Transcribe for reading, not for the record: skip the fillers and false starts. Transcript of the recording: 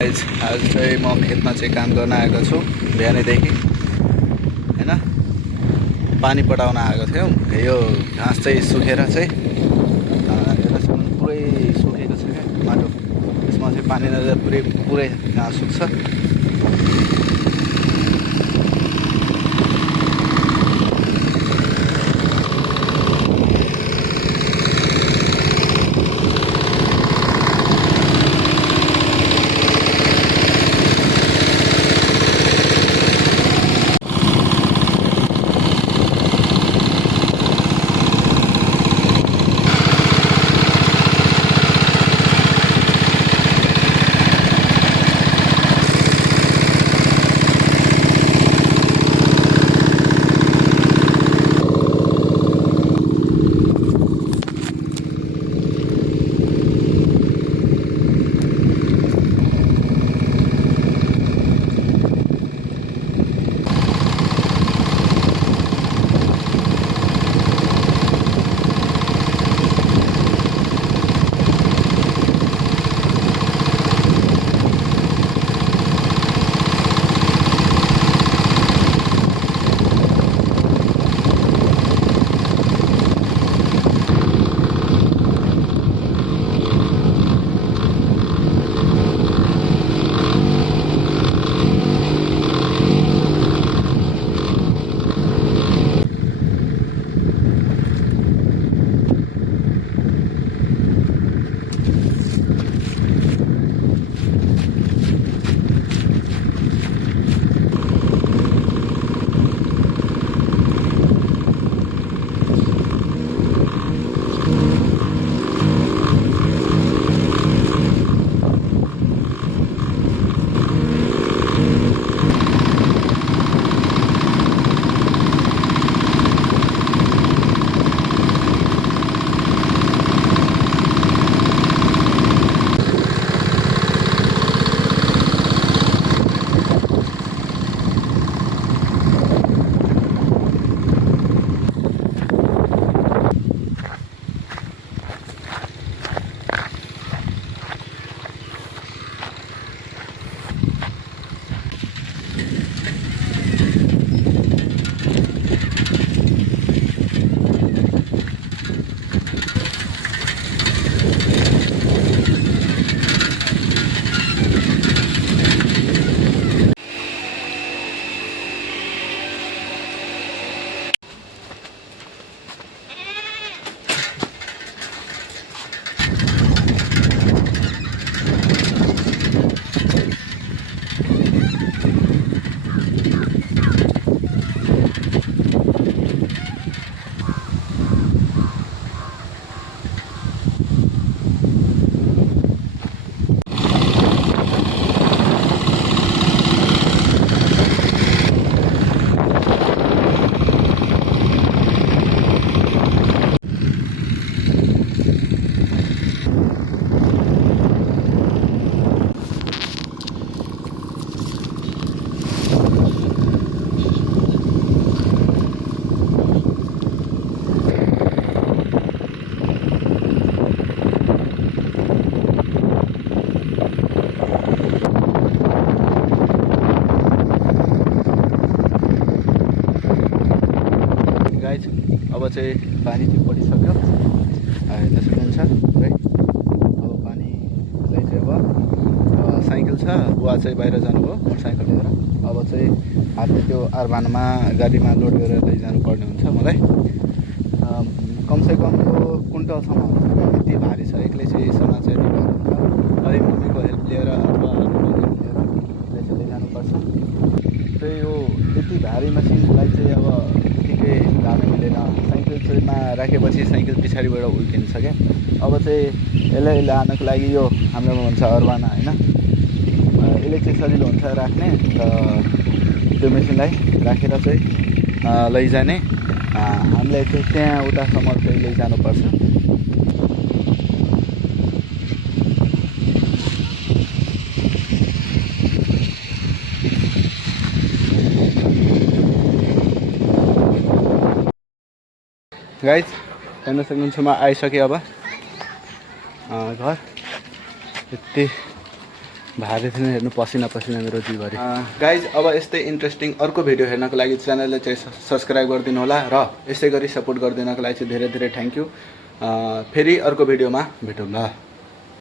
आज चाहिँ म खेतमा चाहिँ काम गर्न आएको छु बिहानैदेखि हैन। पानी पटाउन आएको थियौँ। यो घाँस चाहिँ सुकेर चाहिँ हेर्नुहोस् पुरै सुकेको छ क्या माटो। यसमा चाहिँ पानी नदिँदा पुरै घाँस सुक्छ। अब चाहिँ पानी चाहिँ परिसक्यो हेर्न सक्नुहुन्छ है। अब पानीलाई चाहिँ अब साइकल छ, बुवा चाहिँ बाहिर जानुभयो मोटरसाइकल लिएर। अब चाहिँ हातले त्यो आरभानमा गाडीमा लोड गरेर लैजानु पर्ने हुन्छ मलाई। कमसेकम यो कुन्टलसम्म हुन्छ, यति भारी छ। एक्लै चाहिँ सामान चाहिँ हुन्छ, अलि मम्मीको हेल्प लिएर अथवा हेल्प लिएर चाहिँ लैजानुपर्छ। त्यही यो यति भारी मसिनलाई चाहिँ अब ठिकै लानु मिलेन। साइकल चाहिँमा राखेपछि साइकल पछाडिबाट उल्टिन्छ क्या। अब चाहिँ यसलाई लानको लागि यो हाम्रोमा भन्छ अरबाना होइन, यसले चाहिँ सजिलो हुन्छ राख्ने। त्यो मेसिनलाई राखेर चाहिँ लैजाने। हामीले चाहिँ त्यहाँ उतासम्म चाहिँ लैजानुपर्छ। गाइज हेर्न सक्नुहुन्छ म आइसकेँ अब घर। यति भारी थिएन हेर्नु पसिना पसिना मेरो जिउभरि गाइज अब यस्तै इन्ट्रेस्टिङ अर्को भिडियो हेर्नको लागि च्यानललाई चाहिँ सब्सक्राइब गरिदिनु होला र यसै गरी सपोर्ट गरिदिनको लागि चाहिँ धेरै धेरै थ्याङ्क यू फेरि अर्को भिडियोमा भेटौँ ल